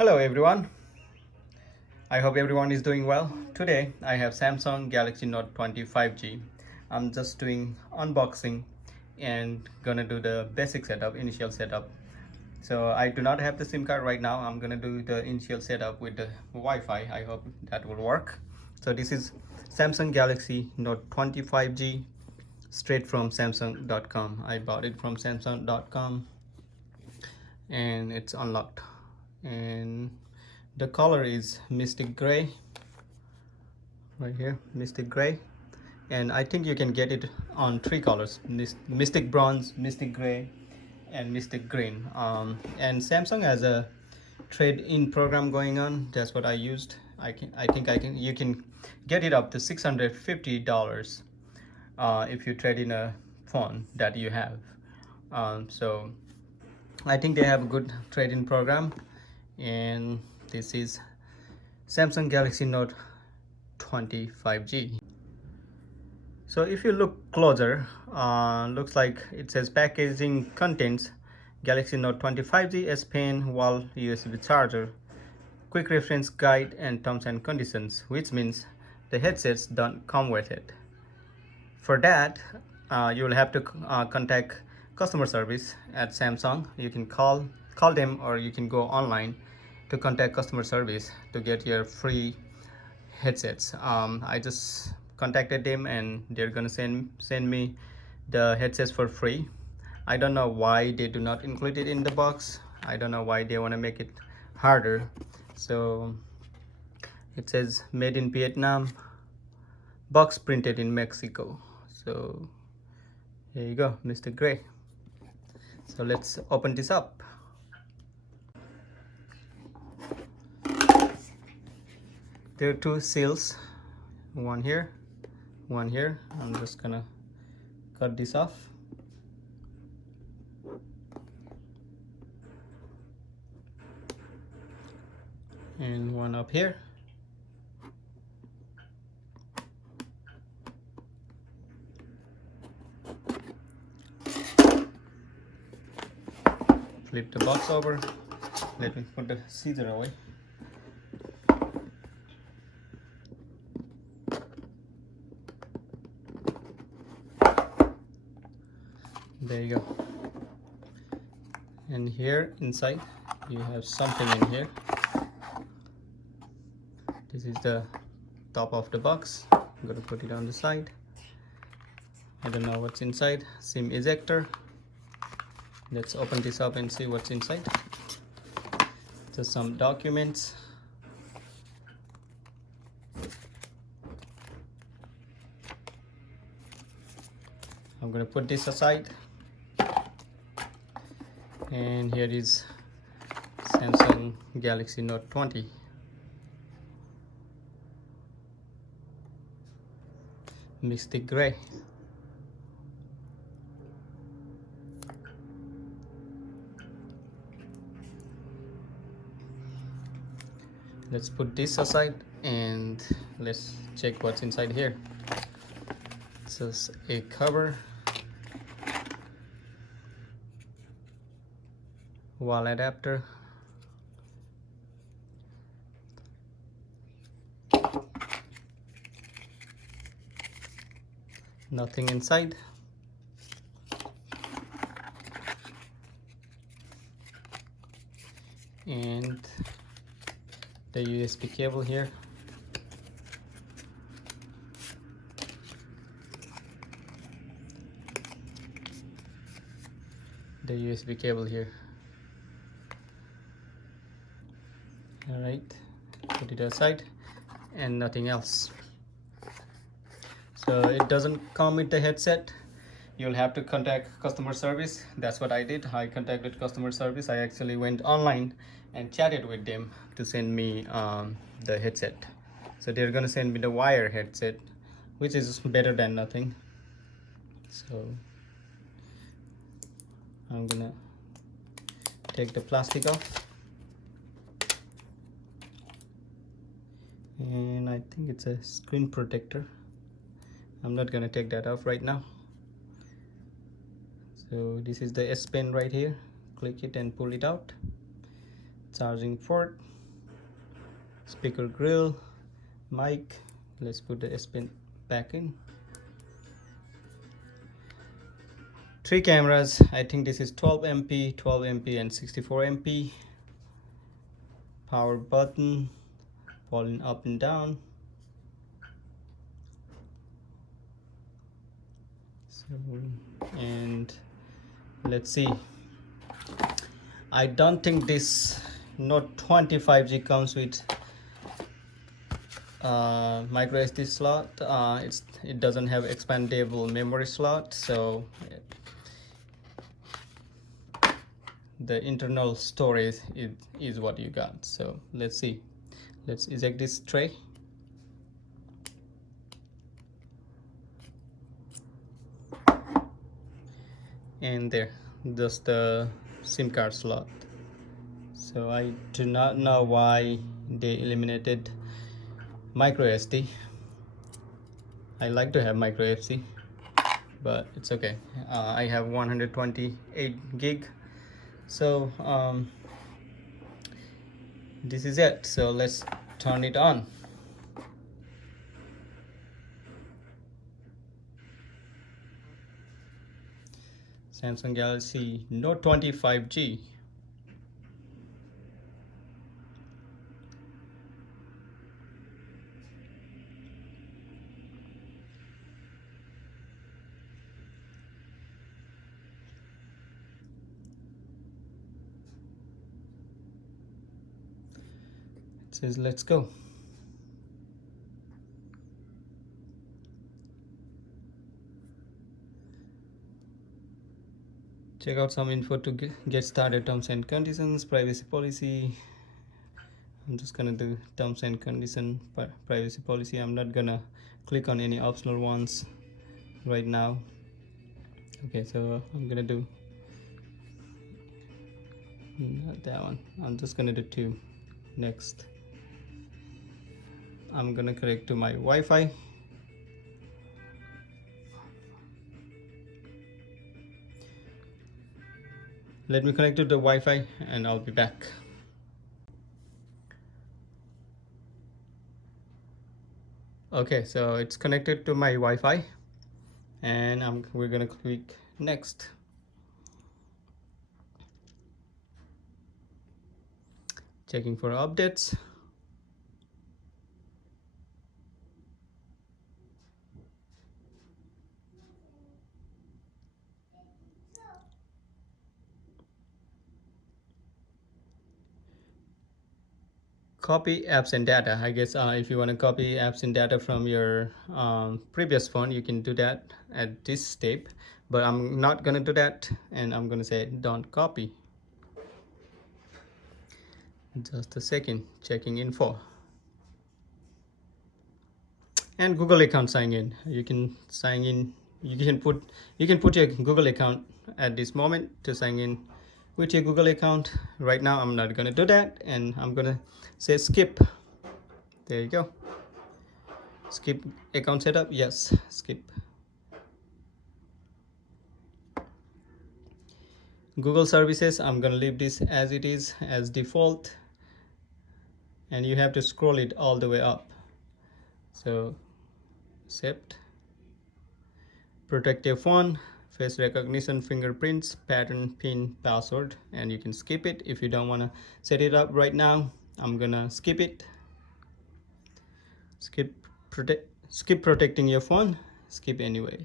Hello everyone, I hope everyone is doing well. Today I have Samsung Galaxy Note 20 5G. I'm just doing unboxing and gonna do the basic setup, initial setup. So I do not have the SIM card right now. I'm gonna do the initial setup with the Wi-Fi. I hope that will work. So this is Samsung Galaxy Note 20 5G straight from Samsung.com. I bought it from Samsung.com and it's unlocked, and the color is mystic gray right here, mystic gray. And I think you can get it on three colors: mystic bronze, mystic gray, and mystic green. And Samsung has a trade-in program going on. That's what I used. I think you can get it up to $650 if you trade in a phone that you have. So I think they have a good trade-in program. And this is Samsung Galaxy Note 20 5G. So if you look closer, looks like it says packaging contains Galaxy Note 20 5G S Pen, wall USB charger, quick reference guide, and terms and conditions, which means the headsets don't come with it. For that, you will have to contact customer service at Samsung. You can call them, or you can go online to contact customer service to get your free headsets. I just contacted them and they're gonna send me the headsets for free. I don't know why they do not include it in the box. I don't know why they want to make it harder. So it says made in Vietnam, box printed in Mexico. So here you go, Mr. Gray. So let's open this up. There are two seals, one here, one here. I'm just gonna cut this off. And one up here. Flip the box over. Let me put the scissor away. There you go. And here inside you have something in here. This is the top of the box. I'm gonna put it on the side. I don't know what's inside. SIM ejector. Let's open this up and see what's inside. Just some documents. I'm gonna put this aside. And here is Samsung Galaxy Note 20. Mystic gray. Let's put this aside and let's check what's inside here. This is a cover, wall adapter, nothing inside, and the USB cable here. The USB cable here. All right, put it aside, and nothing else. So it doesn't come with the headset. You'll have to contact customer service. That's what I did. I contacted customer service. I actually went online and chatted with them to send me the headset. So they're gonna send me the wire headset, which is better than nothing. So I'm gonna take the plastic off, and I think it's a screen protector. I'm not gonna take that off right now. So this is the S Pen right here. Click it and pull it out. charging port, speaker grill, mic. Let's put the S Pen back in. 3 cameras. I think this is 12 MP, 12 MP and 64 MP. Power button, volume up and down. So, and let's see. I don't think this Note 25G comes with micro SD slot. It doesn't have expandable memory slot, so the internal storage is what you got. So let's see. Let's eject this tray. And there, just the SIM card slot. So I do not know why they eliminated micro SD. I like to have micro SD, but it's okay. I have 128 gig. So this is it. So let's turn it on. Samsung Galaxy Note 25G. It says let's go. Check out some info to get started. Terms and conditions, privacy policy. I'm just gonna do terms and condition, privacy policy. I'm not gonna click on any optional ones right now. Okay, so I'm gonna do not that one. I'm just gonna do 2. Next, I'm gonna connect to my Wi-Fi. Let me connect to the Wi-Fi and I'll be back. Okay, so it's connected to my Wi-Fi and we're gonna click next. Checking for updates. Copy apps and data. I guess if you want to copy apps and data from your previous phone, you can do that at this step, but I'm not gonna do that, and I'm gonna say don't copy. Just a second, checking info. And Google account sign in. You can sign in. You can put your Google account at this moment to sign in with your Google account. Right now I'm not gonna do that, and I'm gonna say skip. There you go. Skip account setup. Yes, skip. Google services, I'm gonna leave this as it is, as default, and you have to scroll it all the way up. So accept. Protect your phone, face recognition, fingerprints, pattern, pin, password, and you can skip it if you don't want to set it up right now. I'm gonna skip it. Skip protecting your phone. Skip anyway.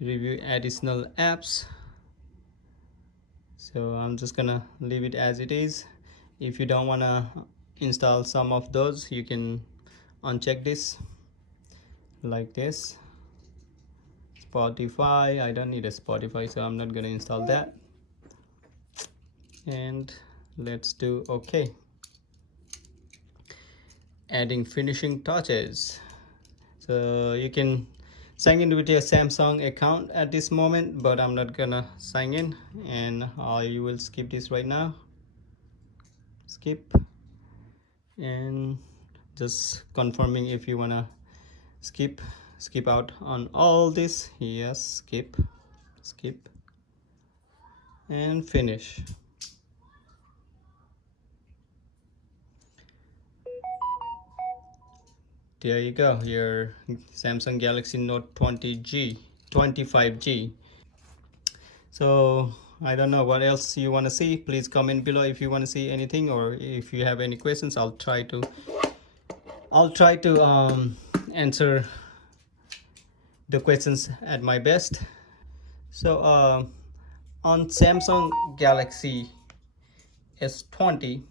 Review additional apps. So I'm just gonna leave it as it is. If you don't want to install some of those, you can uncheck this like this. Spotify, I don't need a Spotify, so I'm not gonna install that. And let's do okay. Adding finishing touches. So you can sign in with your Samsung account at this moment, but I'm not gonna sign in, and I will skip this right now. Skip. And just confirming if you wanna skip out on all this. Yes, skip, and finish. There you go, your Samsung Galaxy Note 25G. So I don't know what else you want to see. Please comment below if you want to see anything, or if you have any questions. I'll try to answer the questions at my best. So on Samsung Galaxy S20,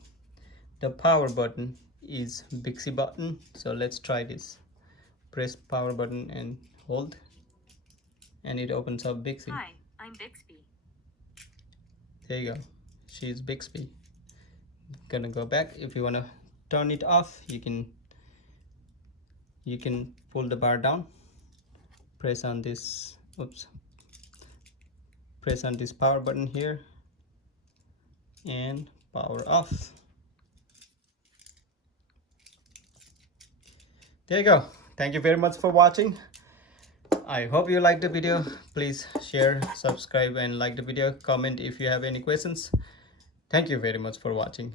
the power button is Bixby button. So let's try this. Press power button and hold, and it opens up Bixby. Hi, I'm Bixby. There you go, she's Bixby. Gonna go back. If you want to turn it off, you can pull the bar down, press on this press on this power button here, and power off. There you go. Thank you very much for watching. I hope you liked the video. Please share, subscribe, and like the video. Comment if you have any questions. Thank you very much for watching.